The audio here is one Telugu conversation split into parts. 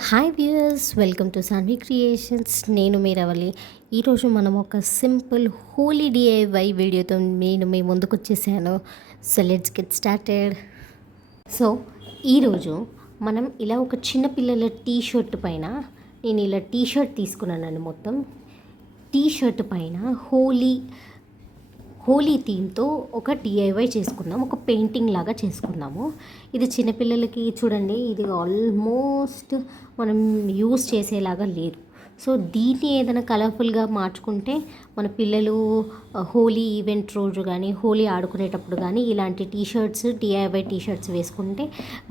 Hi viewers, welcome to Sanvi Creations. నేను మీరవలి. ఈరోజు మనం ఒక సింపుల్ హోలీ డిఐవై వీడియోతో నేను మీ ముందుకు వచ్చేసాను. So let's get started. So ఈరోజు మనం ఇలా ఒక చిన్న పిల్లల టీ షర్ట్ పైన నేను ఇలా టీ షర్ట్ తీసుకున్నానండి. మొత్తం టీ షర్ట్ పైన హోలీ థీమ్తో ఒక డిఐవై చేసుకుందాం, ఒక పెయింటింగ్ లాగా చేసుకుందాము. ఇది చిన్నపిల్లలకి చూడండి, ఇది ఆల్మోస్ట్ మనం యూస్ చేసేలాగా లేదు. సో దీన్ని ఏదైనా కలర్ఫుల్గా మార్చుకుంటే మన పిల్లలు హోలీ ఈవెంట్ రోజు కానీ హోలీ ఆడుకునేటప్పుడు కానీ ఇలాంటి టీషర్ట్స్, డిఐవై టీషర్ట్స్ వేసుకుంటే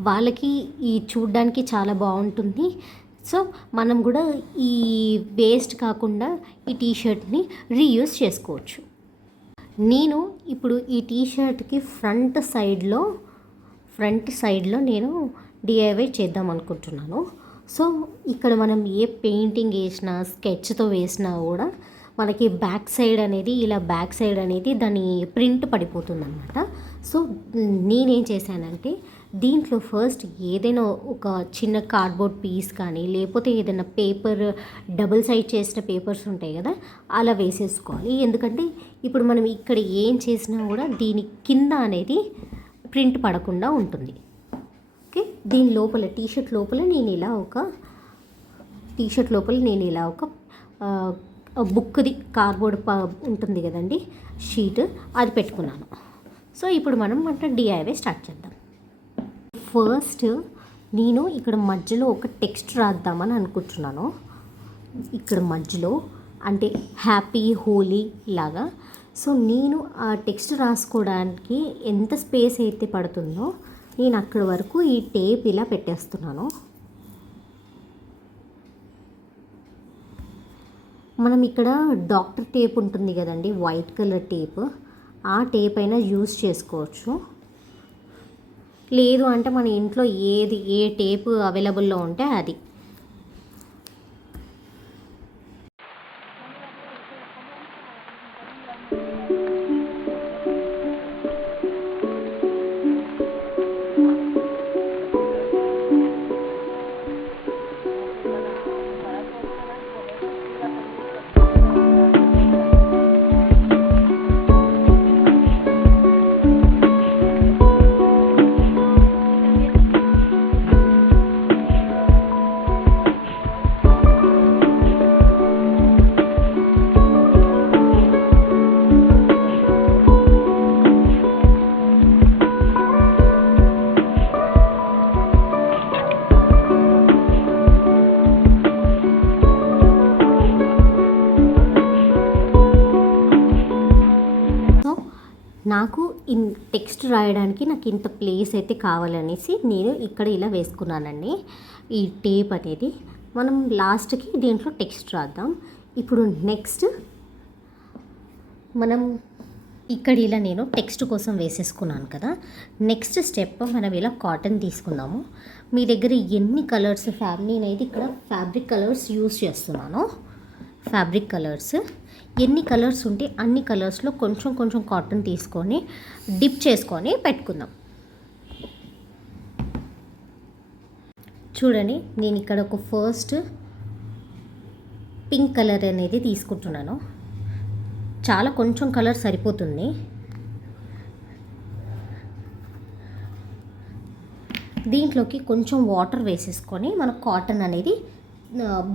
వాళ్ళకి ఈ చూడ్డానికి చాలా బాగుంటుంది. సో మనం కూడా ఈ వేస్ట్ కాకుండా ఈ టీషర్ట్ని రీయూస్ చేసుకోవచ్చు. నేను ఇప్పుడు ఈ టీషర్ట్కి ఫ్రంట్ సైడ్లో నేను డిఐవై చేద్దాం అనుకుంటున్నాను. సో ఇక్కడ మనం ఏ పెయింటింగ్ వేసినా, స్కెచ్తో వేసినా కూడా మనకి బ్యాక్ సైడ్ అనేది దాని ప్రింట్ పడిపోతుంది అన్నమాట. సో నేనేం చేశానంటే దీంట్లో ఫస్ట్ ఏదైనా ఒక చిన్న కార్డ్బోర్డ్ పీస్ కానీ లేకపోతే ఏదైనా పేపర్, డబుల్ సైడ్ చేసిన పేపర్స్ ఉంటాయి కదా, అలా వేసేసుకోవాలి. ఎందుకంటే ఇప్పుడు మనం ఇక్కడ ఏం చేసినా కూడా దీని కింద అనేది ప్రింట్ పడకుండా ఉంటుంది. ఓకే, దీని లోపల టీషర్ట్ లోపల నేను ఇలా ఒక బుక్ది కార్డ్బోర్డ్ ఉంటుంది కదండి, షీట్, అది పెట్టుకున్నాను. సో ఇప్పుడు మనం డిఐవై స్టార్ట్ చేద్దాం. ఫస్ట్ నేను ఇక్కడ మధ్యలో ఒక టెక్స్ట్ రాద్దామని అనుకుంటున్నాను. ఇక్కడ మధ్యలో అంటే హ్యాపీ హోలీ లాగా. సో నేను ఆ టెక్స్ట్ రాసుకోవడానికి ఎంత స్పేస్ అయితే పడుతుందో నేను అక్కడి వరకు ఈ టేప్ ఇలా పెట్టేస్తున్నాను. మనం ఇక్కడ డాక్టర్ టేప్ ఉంటుంది కదండి, వైట్ కలర్ టేప్, ఆ టేప్ అయినా యూజ్ చేసుకోవచ్చు. లేదు అంటే మన ఇంట్లో ఏ టేప్ అవైలబుల్లో ఉంటే అది. నాకు టెక్స్ట్ రాయడానికి నాకు ఇంత ప్లేస్ అయితే కావాలనేసి నేను ఇక్కడ ఇలా వేసుకున్నానండి. ఈ టేప్ అనేది మనం లాస్ట్కి దీంట్లో టెక్స్ట్ రాద్దాం. ఇప్పుడు నెక్స్ట్ మనం ఇక్కడ ఇలా నేను టెక్స్ట్ కోసం వేసేసుకున్నాను కదా. నెక్స్ట్ స్టెప్ మనం ఇలా కాటన్ తీసుకున్నాము. మీ దగ్గర ఎన్ని కలర్స్ నేనైతే ఇక్కడ ఫ్యాబ్రిక్ కలర్స్ యూస్ చేస్తున్నాను. ఫ్యాబ్రిక్ కలర్స్ ఎన్ని కలర్స్ ఉంటే అన్ని కలర్స్లో కొంచెం కాటన్ తీసుకొని డిప్ చేసుకొని పెట్టుకుందాం. చూడండి, నేను ఇక్కడ ఒక ఫస్ట్ పింక్ కలర్ అనేది తీసుకుంటున్నాను. చాలా కొంచెం కలర్ సరిపోతుంది. దీంట్లోకి కొంచెం వాటర్ వేసేసుకొని మనం కాటన్ అనేది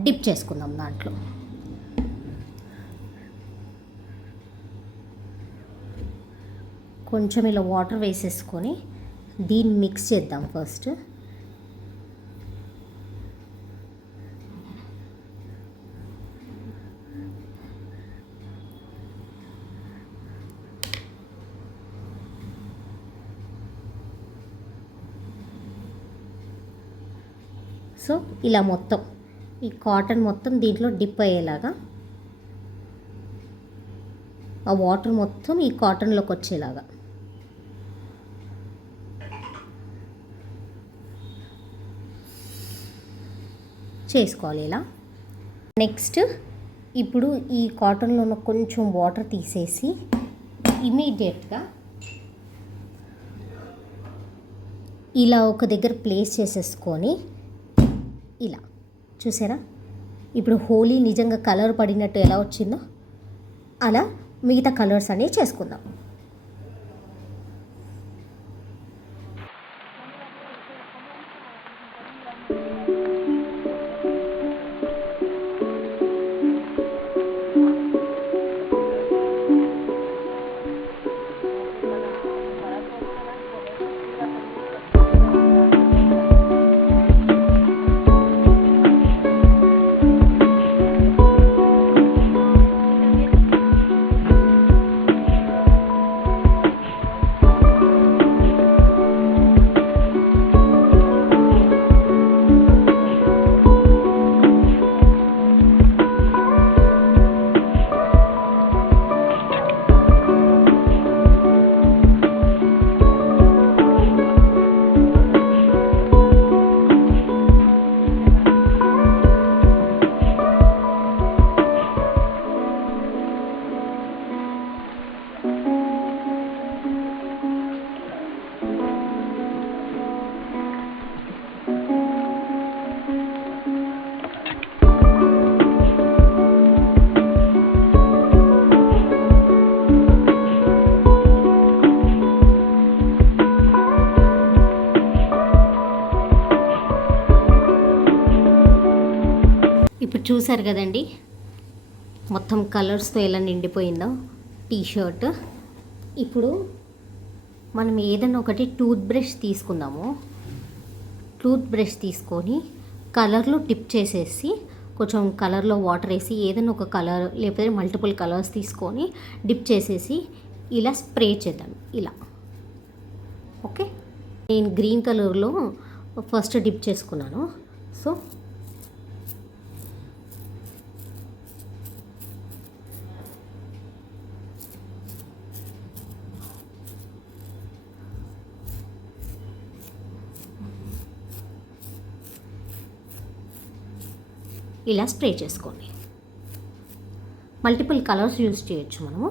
డిప్ చేసుకుందాం. దాంట్లో కొంచెం ఇలా వాటర్ వేసేసుకొని దీన్ని మిక్స్ చేద్దాం ఫస్ట్. సో ఇలా మొత్తం ఈ కాటన్ మొత్తం దీంట్లో డిప్ అయ్యేలాగా, ఆ వాటర్ మొత్తం ఈ కాటన్లోకి వచ్చేలాగా చేసుకోవాలి ఇలా. నెక్స్ట్ ఇప్పుడు ఈ కాటన్లో ఉన్న కొంచెం వాటర్ తీసేసి ఇమీడియట్గా ఇలా ఒక దగ్గర ప్లేస్ చేసేసుకొని ఇలా చూసారా? ఇప్పుడు హోలీ నిజంగా కలర్ పడినట్టు ఎలా వచ్చిందో అలా మిగతా కలర్స్ అనేవి చేసుకుందాం. ఇప్పుడు చూసారు కదండి మొత్తం కలర్స్తో ఎలా నిండిపోయిందో టీషర్ట్. ఇప్పుడు మనం ఏదైనా ఒకటి టూత్ బ్రష్ తీసుకుందాము. టూత్ బ్రష్ తీసుకొని కలర్లో డిప్ చేసేసి కొంచెం కలర్లో వాటర్ వేసి ఏదైనా ఒక కలర్ లేకపోతే మల్టిపుల్ కలర్స్ తీసుకొని డిప్ చేసేసి ఇలా స్ప్రే చేద్దాం ఇలా. ఓకే, నేను గ్రీన్ కలర్లో ఫస్ట్ డిప్ చేసుకున్నాను. సో ఇలా స్ప్రే చేసుకోండి. మల్టిపుల్ కలర్స్ యూజ్ చేయొచ్చు మనము.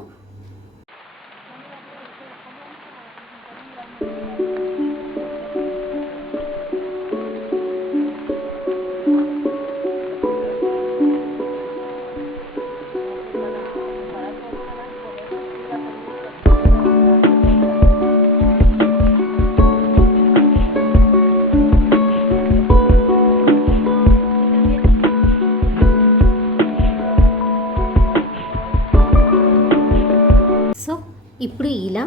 ఇప్పుడు ఇలా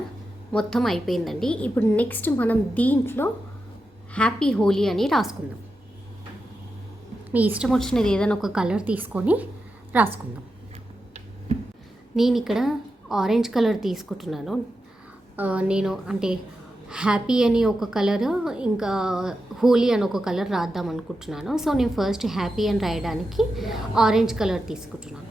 మొత్తం అయిపోయిందండి. ఇప్పుడు నెక్స్ట్ మనం దీంట్లో హ్యాపీ హోలీ అని రాసుకుందాం. మీ ఇష్టం వచ్చినది ఏదైనా ఒక కలర్ తీసుకొని రాసుకుందాం. నేను ఇక్కడ ఆరెంజ్ కలర్ తీసుకుంటున్నాను. నేను అంటే హ్యాపీ అని ఒక కలర్ ఇంకా హోలీ అని ఒక కలర్ రాద్దాం అనుకుంటున్నాను. సో నేను ఫస్ట్ హ్యాపీ అని రాయడానికి ఆరెంజ్ కలర్ తీసుకుంటున్నాను.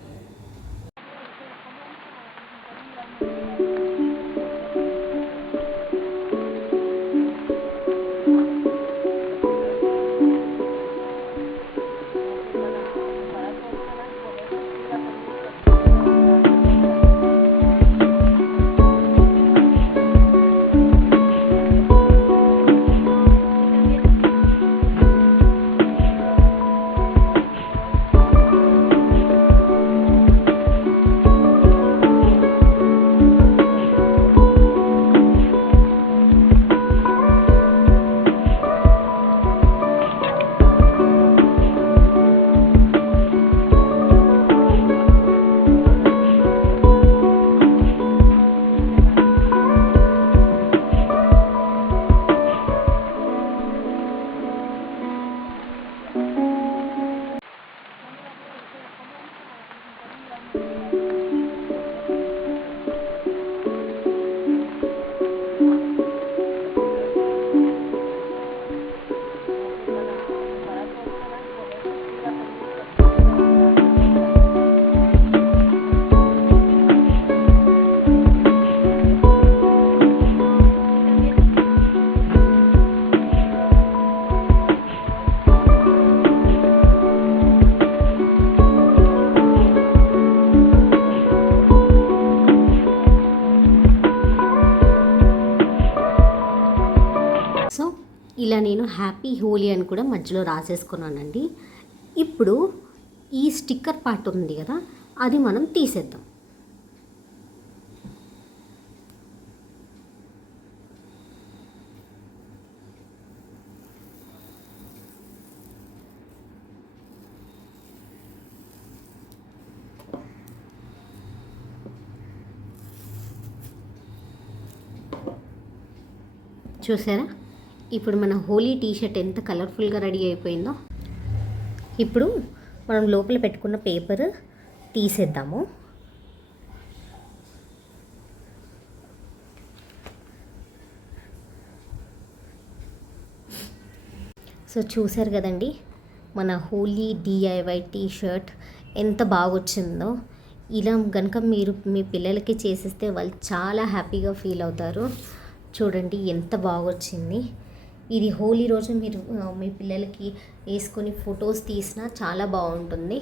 ఇలా నేను హ్యాపీ హోలీ అని కూడా మధ్యలో రాసేసుకున్నానండి. ఇప్పుడు ఈ స్టిక్కర్ పార్ట్ ఉంది కదా, అది మనం తీసేద్దాం. చూసారా, ఇప్పుడు మన హోలీ టీషర్ట్ ఎంత కలర్ఫుల్గా రెడీ అయిపోయిందో. ఇప్పుడు మనం లోపల పెట్టుకున్న పేపర్ తీసేద్దాము. సో చూసారు కదండి, మన హోలీ DIY టీషర్ట్ ఎంత బాగా వచ్చిందో. ఇలా కనుక మీరు మీ పిల్లలకి చేసిస్తే వాళ్ళు చాలా హ్యాపీగా ఫీల్ అవుతారు. చూడండి ఎంత బాగా వచ్చింది. ఇది హోలీ రోజు మీరు మీ పిల్లలకి వేసుకొని ఫొటోస్ తీసినా చాలా బాగుంటుంది.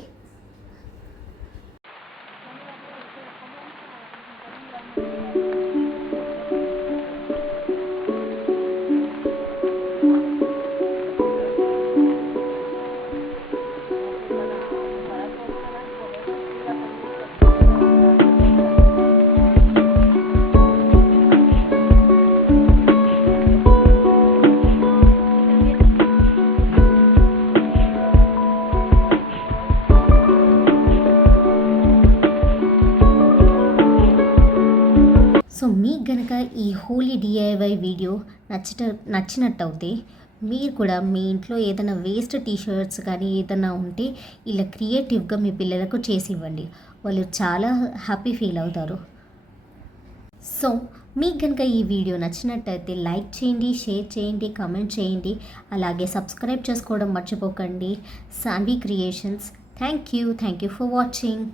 సో మీకు గనక ఈ హోలీ DIY వీడియో నచ్చినట్టయితే మీరు కూడా మీ ఇంట్లో ఏదైనా వేస్ట్ టీషర్ట్స్ కానీ ఏదైనా ఉంటే ఇలా క్రియేటివ్గా మీ పిల్లలకు చేసి ఇవ్వండి. వాళ్ళు చాలా హ్యాపీ ఫీల్ అవుతారు. సో మీకు కనుక ఈ వీడియో నచ్చినట్టయితే లైక్ చేయండి, షేర్ చేయండి, కామెంట్ చేయండి. అలాగే సబ్స్క్రైబ్ చేసుకోవడం మర్చిపోకండి. Sanvi Creations. Thank you for watching.